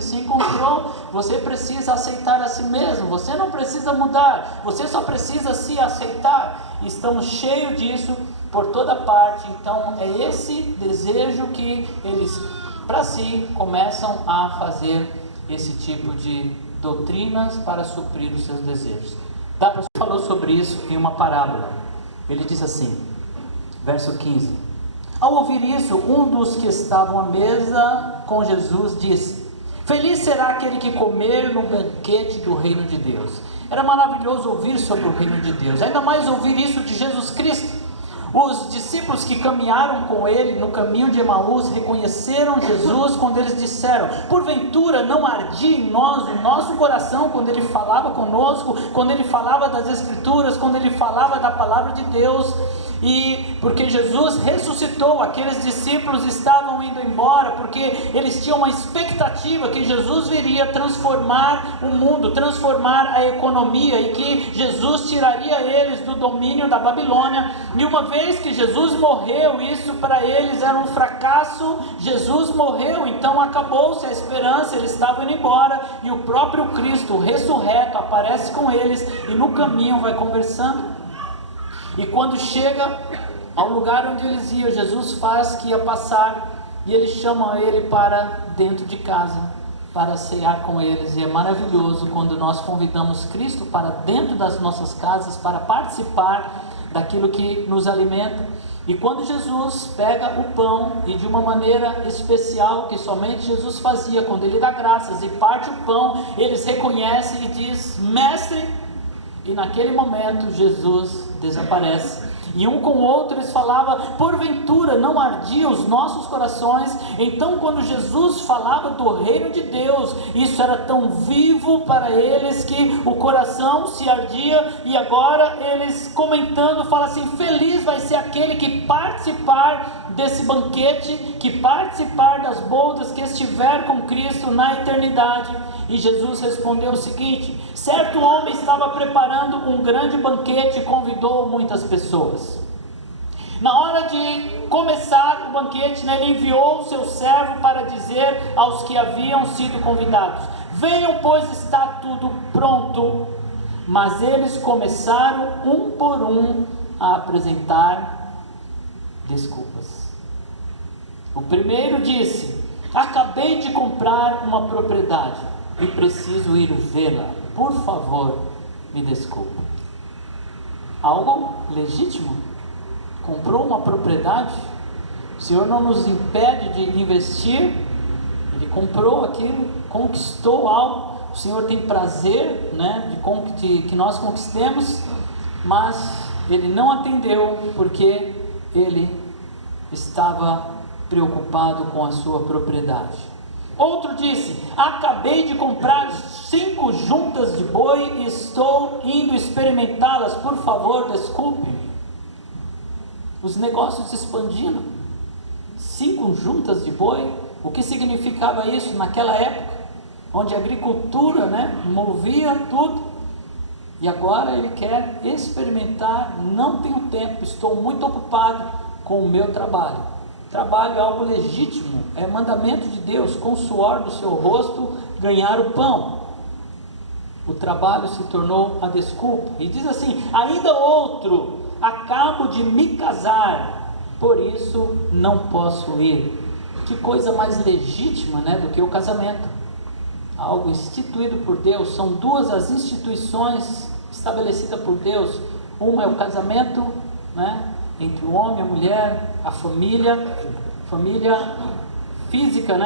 ele se encontrou. Você precisa aceitar a si mesmo, você não precisa mudar, você só precisa se aceitar. Estamos cheios disso por toda parte. Então é esse desejo que eles, para si, começam a fazer esse tipo de doutrinas para suprir os seus desejos. Ele falou sobre isso em uma parábola. Ele diz assim, verso 15: ao ouvir isso, um dos que estavam à mesa com Jesus disse: feliz será aquele que comer no banquete do reino de Deus. Era maravilhoso ouvir sobre o reino de Deus, ainda mais ouvir isso de Jesus Cristo. Os discípulos que caminharam com ele no caminho de Emaús reconheceram Jesus quando eles disseram: porventura não ardia em nós o nosso coração quando ele falava conosco, quando ele falava das Escrituras, quando ele falava da palavra de Deus? E porque Jesus ressuscitou, aqueles discípulos estavam indo embora, porque eles tinham uma expectativa que Jesus viria transformar o mundo, transformar a economia, e que Jesus tiraria eles do domínio da Babilônia. E uma vez que Jesus morreu, isso para eles era um fracasso. Jesus morreu, então acabou-se a esperança, eles estavam indo embora, e o próprio Cristo ressurreto aparece com eles, e no caminho vai conversando. E quando chega ao lugar onde eles iam, Jesus faz que ia passar, e eles chamam ele para dentro de casa, para cear com eles. E é maravilhoso quando nós convidamos Cristo para dentro das nossas casas, para participar daquilo que nos alimenta. E quando Jesus pega o pão, e de uma maneira especial, que somente Jesus fazia, quando ele dá graças e parte o pão, eles reconhecem e diz: mestre. E naquele momento Jesus desaparece. E um com o outro eles falavam: porventura não ardiam os nossos corações? Então quando Jesus falava do reino de Deus, isso era tão vivo para eles que o coração se ardia. E agora eles comentando falam assim: feliz vai ser aquele que participar desse banquete, que participar das bodas, que estiver com Cristo na eternidade. E Jesus respondeu o seguinte: certo homem estava preparando um grande banquete e convidou muitas pessoas. Na hora de começar o banquete, ele enviou o seu servo para dizer aos que haviam sido convidados: venham, pois está tudo pronto. Mas eles começaram um por um a apresentar desculpas. O primeiro disse: acabei de comprar uma propriedade e preciso ir vê-la, por favor, me desculpe. Algo legítimo. Comprou uma propriedade, o Senhor não nos impede de investir. Ele comprou aquilo, conquistou algo. O Senhor tem prazer, de que nós conquistemos, mas ele não atendeu porque ele estava preocupado com a sua propriedade. Outro disse: acabei de comprar 5 juntas de boi e estou indo experimentá-las, por favor, desculpe-me. Os negócios expandindo. 5 juntas de boi, o que significava isso naquela época, onde a agricultura movia tudo? E agora ele quer experimentar: não tenho tempo, estou muito ocupado com o meu trabalho. Trabalho é algo legítimo, é mandamento de Deus, com o suor do seu rosto ganhar o pão. O trabalho se tornou a desculpa. E diz assim: ainda outro: acabo de me casar, por isso não posso ir. Que coisa mais legítima, do que o casamento? Algo instituído por Deus. São 2 as instituições estabelecidas por Deus. Uma é o casamento, entre o homem e a mulher, a família física,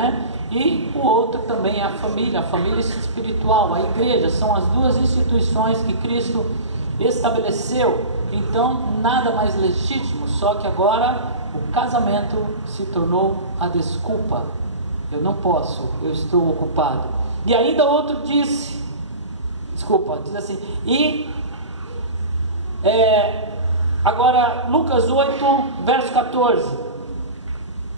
e o outro também é a família espiritual, a igreja. São as 2 instituições que Cristo estabeleceu. Então nada mais legítimo, só que agora o casamento se tornou a desculpa: eu não posso, eu estou ocupado. E ainda outro diz assim, agora Lucas 8, verso 14,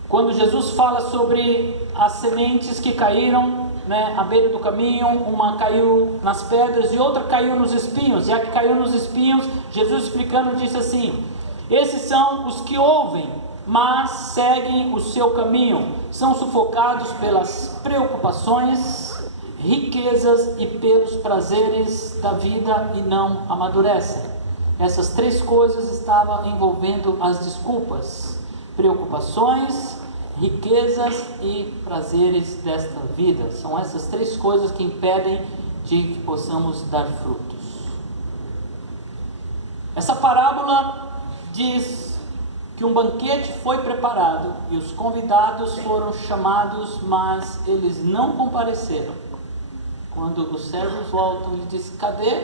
quando Jesus fala sobre as sementes que caíram à beira do caminho, uma caiu nas pedras e outra caiu nos espinhos. E a que caiu nos espinhos, Jesus explicando, disse assim: esses são os que ouvem, mas seguem o seu caminho, são sufocados pelas preocupações, riquezas e pelos prazeres da vida e não amadurecem. Essas três coisas estavam envolvendo as desculpas: preocupações, riquezas e prazeres desta vida. São essas três coisas que impedem de que possamos dar frutos. Essa parábola diz que um banquete foi preparado e os convidados foram chamados, mas eles não compareceram. Quando os servos voltam, ele diz: cadê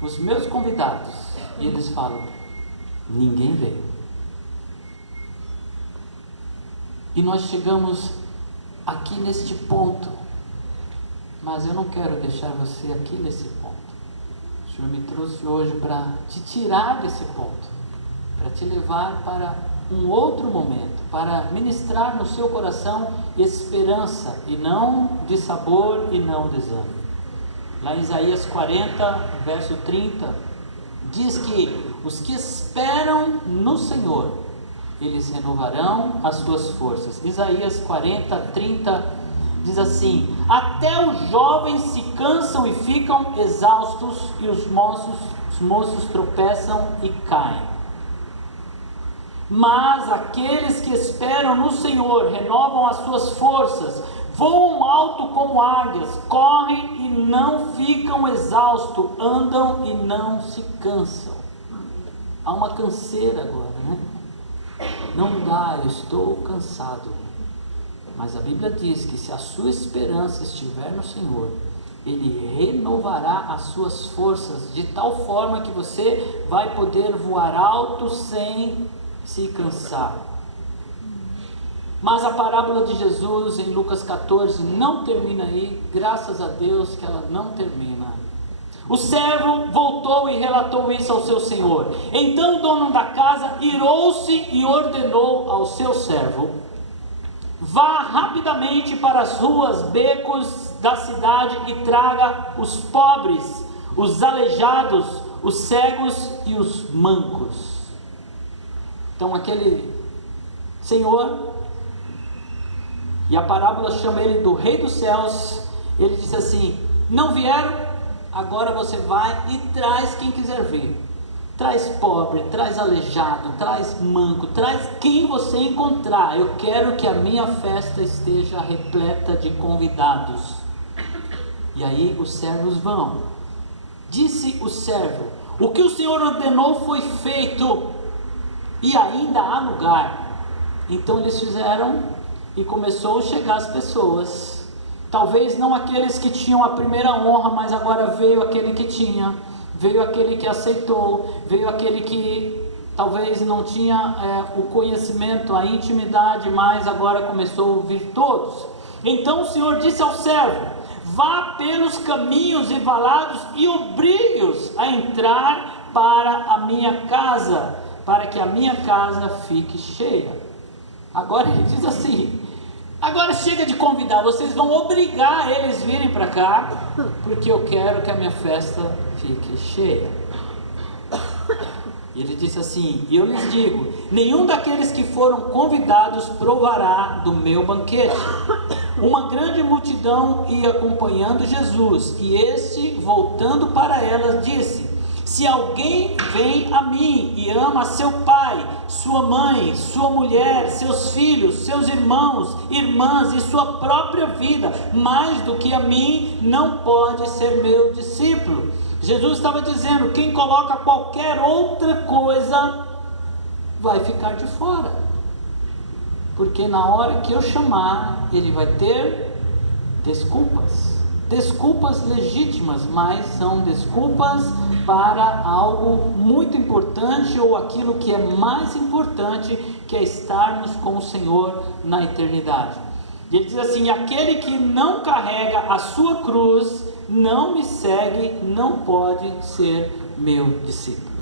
os meus convidados? E eles falam: ninguém veio. E nós chegamos aqui neste ponto, mas eu não quero deixar você aqui nesse ponto. O Senhor me trouxe hoje para te tirar desse ponto, para te levar para um outro momento, para ministrar no seu coração esperança, e não dissabor e não desânimo. Lá em Isaías 40, verso 30, diz que os que esperam no Senhor, eles renovarão as suas forças. Isaías 40, 30 diz assim: até os jovens se cansam e ficam exaustos, e os moços tropeçam e caem. Mas aqueles que esperam no Senhor renovam as suas forças, voam alto como águias, correm e não ficam exaustos, andam e não se cansam. Há uma canseira agora, né? Não dá, eu estou cansado. Mas a Bíblia diz que se a sua esperança estiver no Senhor, Ele renovará as suas forças, de tal forma que você vai poder voar alto sem se cansar. Mas a parábola de Jesus em Lucas 14 não termina aí, graças a Deus que ela não termina. O servo voltou e relatou isso ao seu senhor. Então o dono da casa irou-se e ordenou ao seu servo: vá rapidamente para as ruas, becos da cidade e traga os pobres, os aleijados, os cegos e os mancos. Então aquele senhor, e a parábola chama ele do rei dos céus, ele disse assim: não vieram? Agora você vai e traz quem quiser vir. Traz pobre, traz aleijado, traz manco, traz quem você encontrar. Eu quero que a minha festa esteja repleta de convidados. E aí os servos vão. Disse o servo: o que o Senhor ordenou foi feito, e ainda há lugar. Então eles fizeram, e começou a chegar as pessoas. Talvez não aqueles que tinham a primeira honra, mas agora veio aquele que tinha, veio aquele que aceitou, veio aquele que talvez não tinha o conhecimento, a intimidade, mas agora começou a vir todos. Então o Senhor disse ao servo: vá pelos caminhos e valados e obrigue-os a entrar para a minha casa, para que a minha casa fique cheia. Agora ele diz assim: agora chega de convidar, vocês vão obrigar eles a virem para cá, porque eu quero que a minha festa fique cheia. E ele disse assim: e eu lhes digo, nenhum daqueles que foram convidados provará do meu banquete. Uma grande multidão ia acompanhando Jesus, e este, voltando para elas, disse: se alguém vem a mim e ama seu pai, sua mãe, sua mulher, seus filhos, seus irmãos, irmãs e sua própria vida, mais do que a mim, não pode ser meu discípulo. Jesus estava dizendo: quem coloca qualquer outra coisa vai ficar de fora, porque na hora que eu chamar, ele vai ter desculpas legítimas, mas são desculpas para algo muito importante, ou aquilo que é mais importante, que é estarmos com o Senhor na eternidade. E ele diz assim: aquele que não carrega a sua cruz, não me segue, não pode ser meu discípulo.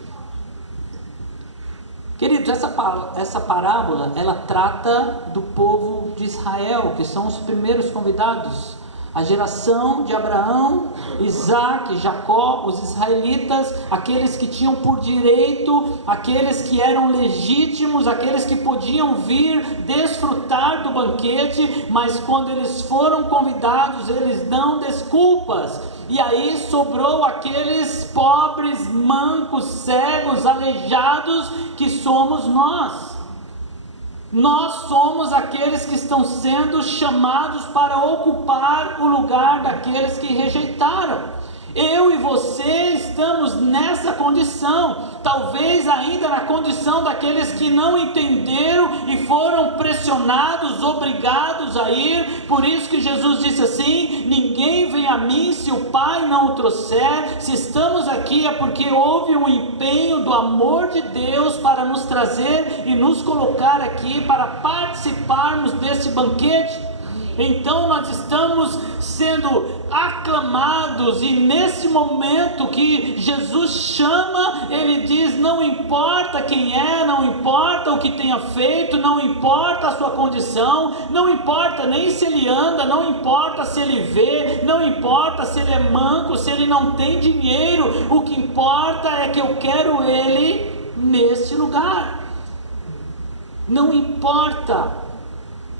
Queridos, essa parábola, ela trata do povo de Israel, que são os primeiros convidados. A geração de Abraão, Isaac, Jacó, os israelitas, aqueles que tinham por direito, aqueles que eram legítimos, aqueles que podiam vir desfrutar do banquete, mas quando eles foram convidados, eles dão desculpas. E aí sobrou aqueles pobres, mancos, cegos, aleijados, que somos nós. Nós somos aqueles que estão sendo chamados para ocupar o lugar daqueles que rejeitaram. Eu e você estamos nessa condição, talvez ainda na condição daqueles que não entenderam e foram pressionados, obrigados a ir. Por isso que Jesus disse assim: ninguém vem a mim se o Pai não o trouxer. Se estamos aqui é porque houve um empenho do amor de Deus para nos trazer e nos colocar aqui para participarmos desse banquete. Então nós estamos sendo aclamados, e nesse momento que Jesus chama, Ele diz: não importa quem é, não importa o que tenha feito, não importa a sua condição, não importa nem se ele anda, não importa se ele vê, não importa se ele é manco, se ele não tem dinheiro, o que importa é que eu quero ele neste lugar. Não importa.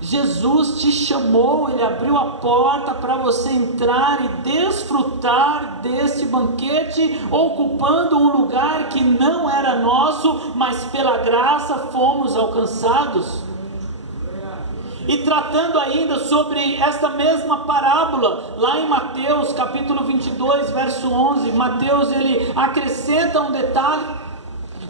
Jesus te chamou, Ele abriu a porta para você entrar e desfrutar deste banquete, ocupando um lugar que não era nosso, mas pela graça fomos alcançados. E tratando ainda sobre esta mesma parábola, lá em Mateus capítulo 22, verso 11, Mateus ele acrescenta um detalhe.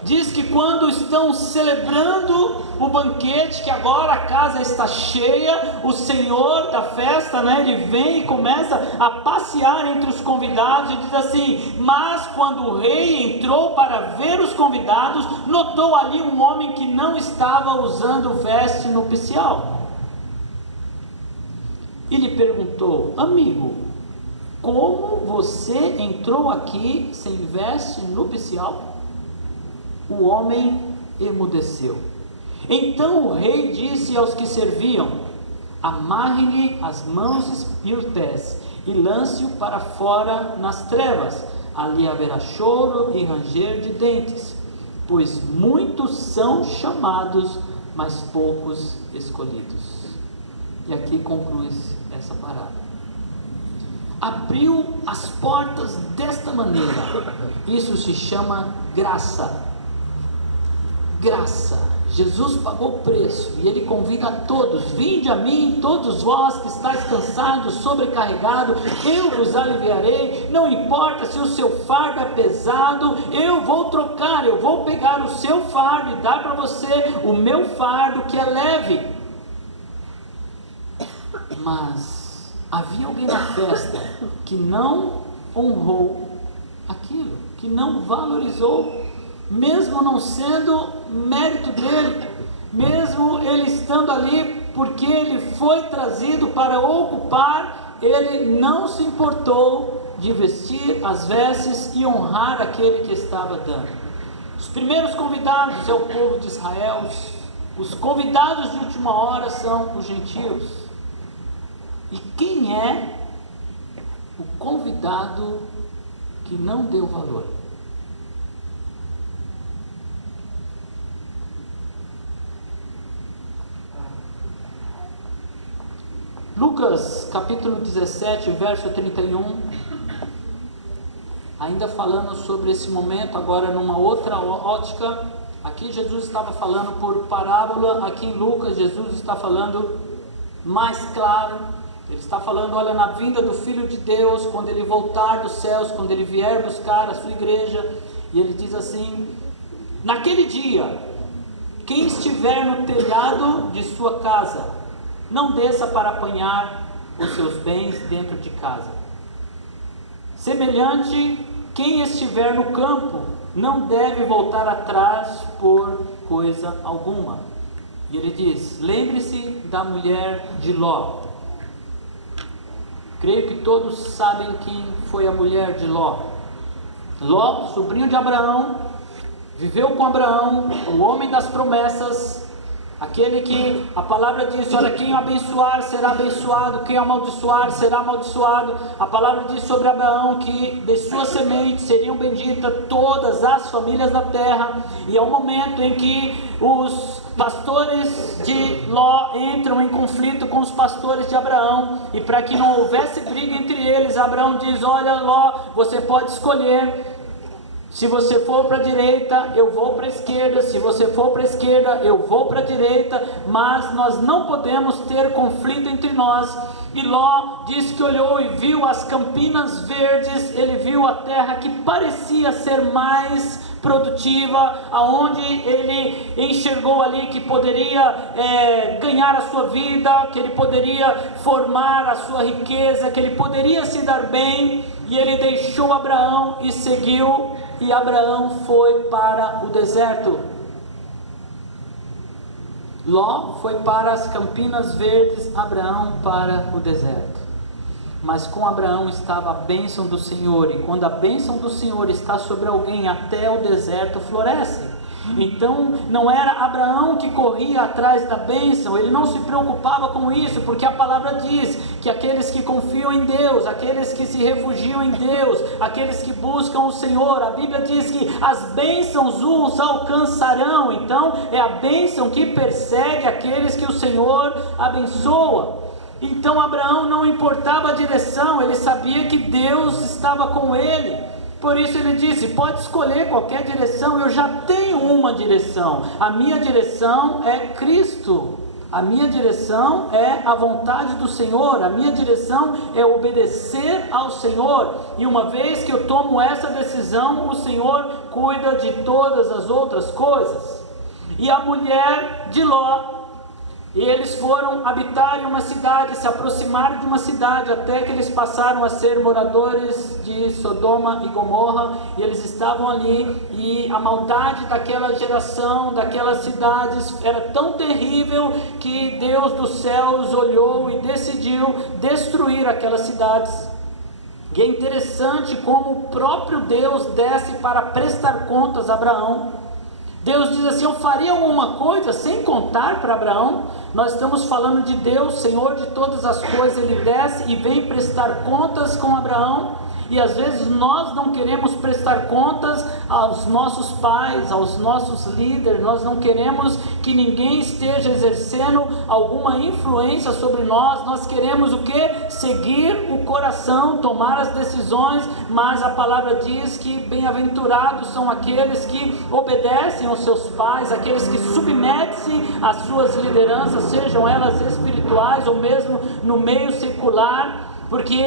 Diz que quando estão celebrando o banquete, que agora a casa está cheia, o Senhor da festa, ele vem e começa a passear entre os convidados e diz assim: mas quando o rei entrou para ver os convidados, notou ali um homem que não estava usando veste nupcial. E lhe perguntou: amigo, como você entrou aqui sem veste nupcial? O homem emudeceu. Então o rei disse aos que serviam: amarre-lhe as mãos e os pés, e lance-o para fora nas trevas. Ali haverá choro e ranger de dentes, pois muitos são chamados, mas poucos escolhidos. E aqui conclui-se essa parábola. Abriu as portas desta maneira. Isso se chama graça. Graça. Jesus pagou o preço e Ele convida a todos: vinde a mim, todos vós que estáis cansados, sobrecarregados, eu vos aliviarei. Não importa se o seu fardo é pesado, eu vou trocar, eu vou pegar o seu fardo e dar para você o meu fardo que é leve. Mas havia alguém na festa que não honrou aquilo, que não valorizou, mesmo não sendo mérito dele, mesmo ele estando ali porque ele foi trazido para ocupar, ele não se importou de vestir as vestes e honrar aquele que estava dando. Os primeiros convidados é o povo de Israel, os convidados de última hora são os gentios. E quem é o convidado que não deu valor? Lucas capítulo 17, verso 31, ainda falando sobre esse momento, agora numa outra ótica. Aqui Jesus estava falando por parábola, aqui em Lucas Jesus está falando mais claro. Ele está falando, olha, na vinda do Filho de Deus, quando Ele voltar dos céus, quando Ele vier buscar a sua igreja, e Ele diz assim: naquele dia, quem estiver no telhado de sua casa, não desça para apanhar os seus bens dentro de casa. Semelhante, quem estiver no campo, não deve voltar atrás por coisa alguma. E ele diz: lembre-se da mulher de Ló. Creio que todos sabem quem foi a mulher de Ló. Ló, sobrinho de Abraão, viveu com Abraão, o homem das promessas, Aquele que a palavra diz, olha, quem abençoar será abençoado, quem amaldiçoar será amaldiçoado. A palavra diz sobre Abraão que de sua semente seriam benditas todas as famílias da terra. E é o momento em que os pastores de Ló entram em conflito com os pastores de Abraão, e para que não houvesse briga entre eles, Abraão diz, olha Ló, você pode escolher. Se você for para a direita, eu vou para a esquerda. Se você for para a esquerda, eu vou para a direita. Mas nós não podemos ter conflito entre nós. E Ló diz que olhou e viu as campinas verdes. Ele viu a terra que parecia ser mais produtiva, aonde ele enxergou ali que poderia ganhar a sua vida, que ele poderia formar a sua riqueza, que ele poderia se dar bem. E ele deixou Abraão e seguiu, e Abraão foi para o deserto. Ló foi para as campinas verdes, Abraão para o deserto. Mas com Abraão estava a bênção do Senhor, e quando a bênção do Senhor está sobre alguém, até o deserto floresce. Então não era Abraão que corria atrás da bênção, ele não se preocupava com isso, porque a palavra diz que aqueles que confiam em Deus, aqueles que se refugiam em Deus, aqueles que buscam o Senhor, a Bíblia diz que as bênçãos os alcançarão. Então é a bênção que persegue aqueles que o Senhor abençoa. Então Abraão não importava a direção, ele sabia que Deus estava com ele. Por isso ele disse, pode escolher qualquer direção, eu já tenho uma direção. A minha direção é Cristo. A minha direção é a vontade do Senhor. A minha direção é obedecer ao Senhor. E uma vez que eu tomo essa decisão, o Senhor cuida de todas as outras coisas. E a mulher de Ló, e eles foram habitar em uma cidade, se aproximaram de uma cidade, até que eles passaram a ser moradores de Sodoma e Gomorra, e eles estavam ali, e a maldade daquela geração, daquelas cidades, era tão terrível, que Deus dos céus olhou e decidiu destruir aquelas cidades. E é interessante como o próprio Deus desce para prestar contas a Abraão. Deus diz assim, eu faria alguma coisa sem contar para Abraão? Nós estamos falando de Deus, Senhor de todas as coisas. Ele desce e vem prestar contas com Abraão. E às vezes nós não queremos prestar contas aos nossos pais, aos nossos líderes. Nós não queremos que ninguém esteja exercendo alguma influência sobre nós. Nós queremos o quê? Seguir o coração, tomar as decisões. Mas a palavra diz que bem-aventurados são aqueles que obedecem aos seus pais, aqueles que submetem-se às suas lideranças, sejam elas espirituais ou mesmo no meio secular, porque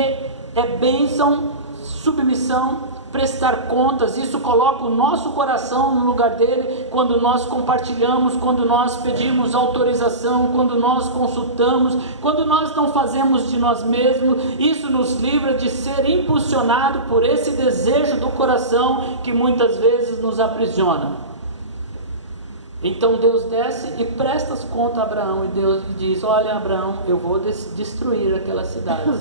é bênção, submissão, prestar contas. Isso coloca o nosso coração no lugar dele, quando nós compartilhamos, quando nós pedimos autorização, quando nós consultamos, quando nós não fazemos de nós mesmos. Isso nos livra de ser impulsionado por esse desejo do coração que muitas vezes nos aprisiona. Então Deus desce e presta as contas a Abraão, e Deus diz, olha Abraão, eu vou destruir aquelas cidades.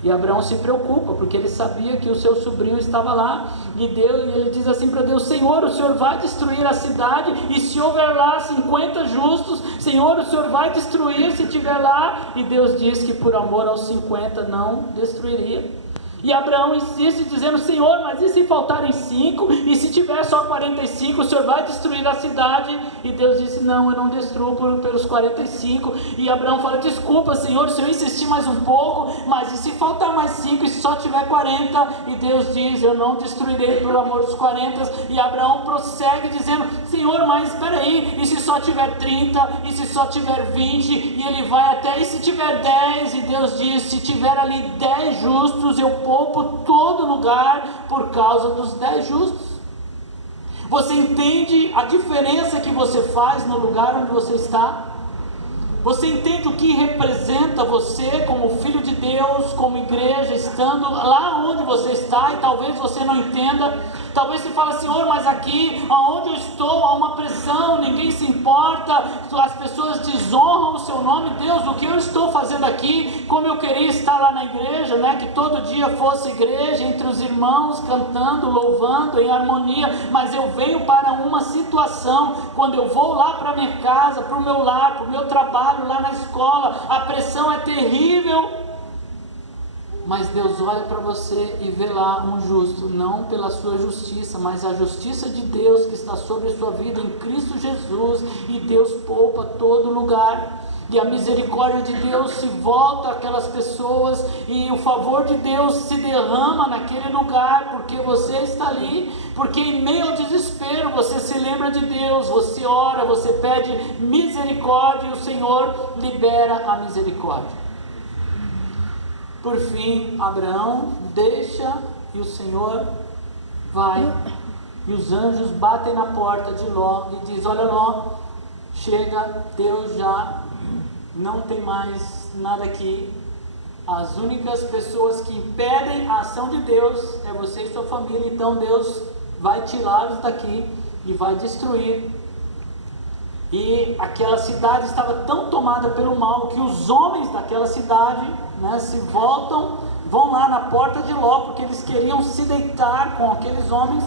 E Abraão se preocupa, porque ele sabia que o seu sobrinho estava lá, e ele diz assim para Deus, Senhor, o Senhor vai destruir a cidade, e se houver lá 50 justos, Senhor, o Senhor vai destruir se tiver lá, e Deus diz que por amor aos 50 não destruiria. E Abraão insiste dizendo, Senhor, mas e se faltarem 5? E se tiver só 45, o Senhor vai destruir a cidade? E Deus disse, não, eu não destruo pelos 45. E Abraão fala, desculpa Senhor, se eu insistir mais um pouco, mas e se faltar mais 5 e só tiver 40? E Deus diz, eu não destruirei por amor dos 40. E Abraão prossegue dizendo, Senhor, mas espera aí, e se só tiver 30? E se só tiver 20? E ele vai até, e se tiver 10? E Deus diz, se tiver ali 10 justos, eu poupo todo lugar por causa dos 10 justos. Você entende a diferença que você faz no lugar onde você está? Você entende o que representa você como filho de Deus, como igreja, estando lá onde você está? E talvez você não entenda, Talvez você fale, Senhor, mas aqui aonde eu estou há uma pressão, ninguém se importa, as pessoas desonram o seu nome. Deus, o que eu estou fazendo aqui? Como eu queria estar lá na igreja, né? Que todo dia fosse igreja, entre os irmãos, cantando, louvando, em harmonia, mas eu venho para uma situação, quando eu vou lá para minha casa, para o meu lar, para o meu trabalho, lá na escola, a pressão é terrível. Mas Deus olha para você e vê lá um justo, não pela sua justiça, mas a justiça de Deus que está sobre a sua vida em Cristo Jesus, e Deus poupa todo lugar, e a misericórdia de Deus se volta àquelas pessoas, e o favor de Deus se derrama naquele lugar, porque você está ali, porque em meio ao desespero você se lembra de Deus, você ora, você pede misericórdia, e o Senhor libera a misericórdia. Por fim, Abraão deixa e o Senhor vai, e os anjos batem na porta de Ló e diz: olha Ló, chega, Deus já não tem mais nada aqui, as únicas pessoas que impedem a ação de Deus é você e sua família, então Deus vai tirá-los daqui e vai destruir. E aquela cidade estava tão tomada pelo mal que os homens daquela cidade, né, se voltam, vão lá na porta de Ló, porque eles queriam se deitar com aqueles homens,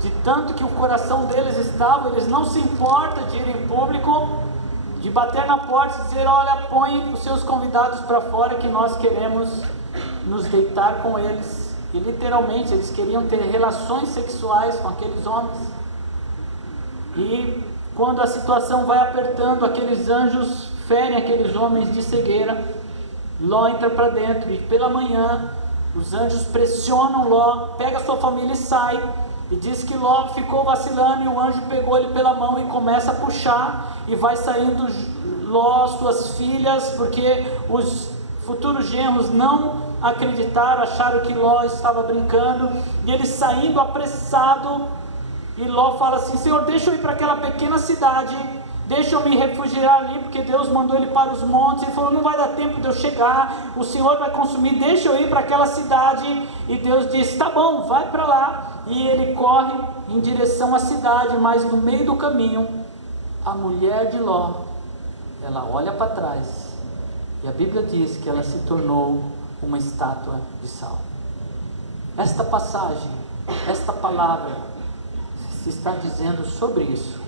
de tanto que o coração deles estava, eles não se importam de ir em público, de bater na porta e dizer: olha, põe os seus convidados para fora que nós queremos nos deitar com eles. E literalmente eles queriam ter relações sexuais com aqueles homens. E quando a situação vai apertando, aqueles anjos ferem aqueles homens de cegueira. Ló entra para dentro, e pela manhã os anjos pressionam Ló, pega sua família e sai. E diz que Ló ficou vacilando, e o anjo pegou ele pela mão e começa a puxar, e vai saindo Ló, suas filhas, porque os futuros genros não acreditaram, acharam que Ló estava brincando, e ele saindo apressado. E Ló fala assim: Senhor, deixa eu ir para aquela pequena cidade, deixa eu me refugiar ali, porque Deus mandou ele para os montes. Ele falou: não vai dar tempo de eu chegar, o Senhor vai consumir, deixa eu ir para aquela cidade. E Deus disse: tá bom, vai para lá. E ele corre em direção à cidade, mas no meio do caminho, a mulher de Ló, ela olha para trás, e a Bíblia diz que ela se tornou uma estátua de sal. Esta passagem, esta palavra se está dizendo sobre isso.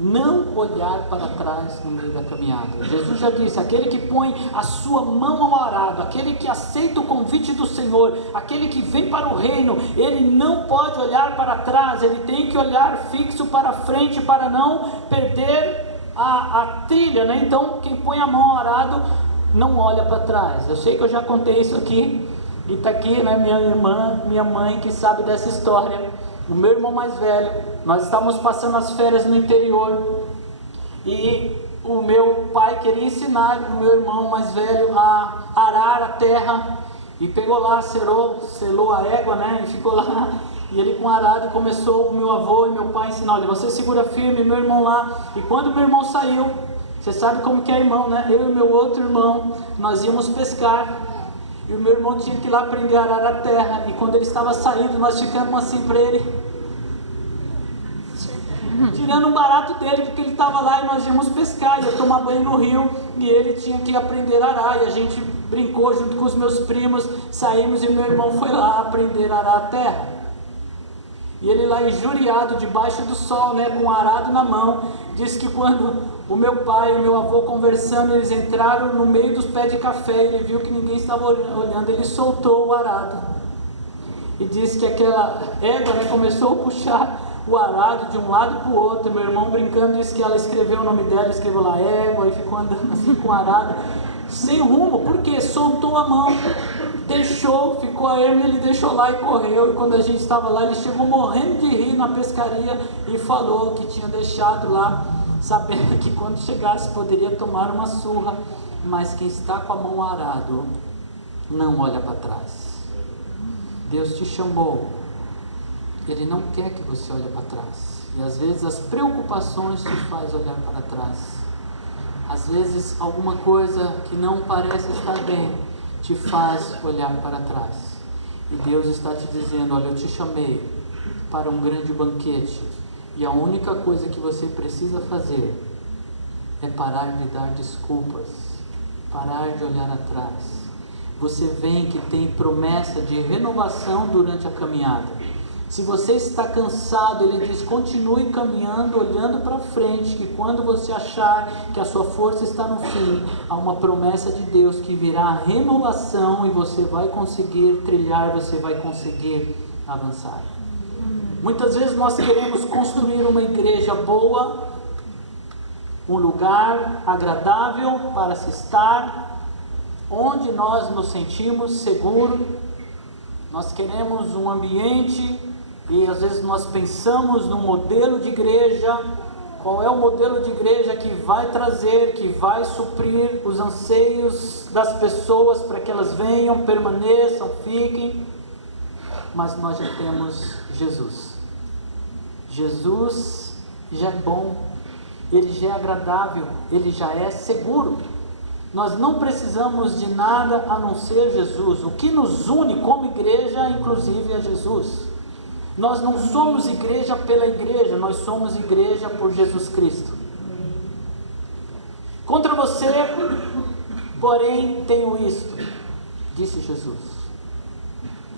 Não olhar para trás no meio da caminhada. Jesus já disse: aquele que põe a sua mão ao arado, aquele que aceita o convite do Senhor, aquele que vem para o reino, ele não pode olhar para trás, ele tem que olhar fixo para frente, para não perder a trilha, né? Então quem põe a mão ao arado não olha para trás. Eu sei que eu já contei isso aqui, e está aqui, né, minha irmã, minha mãe que sabe dessa história. O meu irmão mais velho, nós estávamos passando as férias no interior, e o meu pai queria ensinar o meu irmão mais velho a arar a terra, e pegou lá, selou a égua, né, e ficou lá, e ele com arado, e começou o meu avô e meu pai a ensinar: olha, você segura firme, meu irmão lá. E quando meu irmão saiu, você sabe como que é irmão, né, eu e meu outro irmão, nós íamos pescar, e o meu irmão tinha que ir lá aprender a arar a terra. E quando ele estava saindo, nós ficamos assim para ele, tirando um barato dele, porque ele estava lá e nós íamos pescar, ia tomar banho no rio, e ele tinha que aprender a arar. E a gente brincou junto com os meus primos, saímos e meu irmão foi lá aprender a arar a terra. E ele lá injuriado, debaixo do sol, né, com o arado na mão, disse que quando o meu pai e o meu avô conversando, eles entraram no meio dos pés de café, ele viu que ninguém estava olhando, ele soltou o arado, e disse que aquela égua, né, começou a puxar o arado de um lado para o outro. Meu irmão brincando disse que ela escreveu o nome dela, escreveu lá égua, e ficou andando assim com o arado, sem rumo, porque soltou a mão, deixou, ficou a erma, ele deixou lá e correu. E quando a gente estava lá, ele chegou morrendo de rir na pescaria e falou que tinha deixado lá, sabendo que quando chegasse poderia tomar uma surra, mas quem está com a mão arado não olha para trás. Deus te chamou, Ele não quer que você olhe para trás, e às vezes as preocupações te faz olhar para trás, às vezes alguma coisa que não parece estar bem te faz olhar para trás. E Deus está te dizendo: olha, eu te chamei para um grande banquete, e a única coisa que você precisa fazer é parar de dar desculpas, parar de olhar atrás. Você vê que tem promessa de renovação durante a caminhada. Se você está cansado, Ele diz: continue caminhando, olhando para frente, que quando você achar que a sua força está no fim, há uma promessa de Deus que virá a renovação e você vai conseguir trilhar, você vai conseguir avançar. Muitas vezes nós queremos construir uma igreja boa, um lugar agradável para se estar, onde nós nos sentimos seguros. Nós queremos um ambiente e às vezes nós pensamos num modelo de igreja. Qual é o modelo de igreja que vai trazer, que vai suprir os anseios das pessoas para que elas venham, permaneçam, fiquem? Mas nós já temos Jesus. Jesus já é bom, Ele já é agradável, Ele já é seguro. Nós não precisamos de nada a não ser Jesus. O que nos une como igreja, inclusive, é Jesus. Nós não somos igreja pela igreja, nós somos igreja por Jesus Cristo. Contra você, porém, tenho isto, disse Jesus.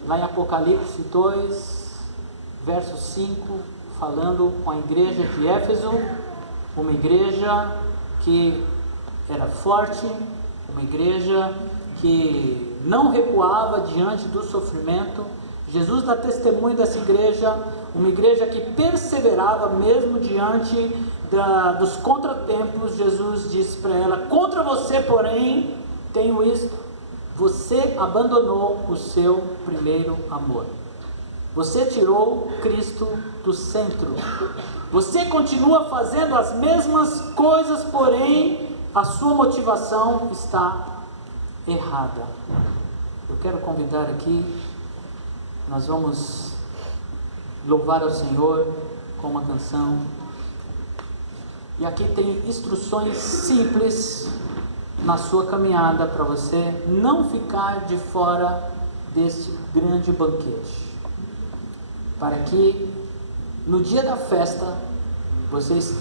Lá em Apocalipse 2, verso 5, falando com a igreja de Éfeso, uma igreja que era forte, uma igreja que não recuava diante do sofrimento. Jesus dá testemunho dessa igreja, uma igreja que perseverava mesmo diante dos contratempos. Jesus disse para ela: contra você, porém, tenho isto: você abandonou o seu primeiro amor. Você tirou Cristo do centro. Você continua fazendo as mesmas coisas, porém a sua motivação está errada. Eu quero convidar aqui, nós vamos louvar ao Senhor com uma canção. E aqui tem instruções simples na sua caminhada para você não ficar de fora deste grande banquete. Para que no dia da festa você esteja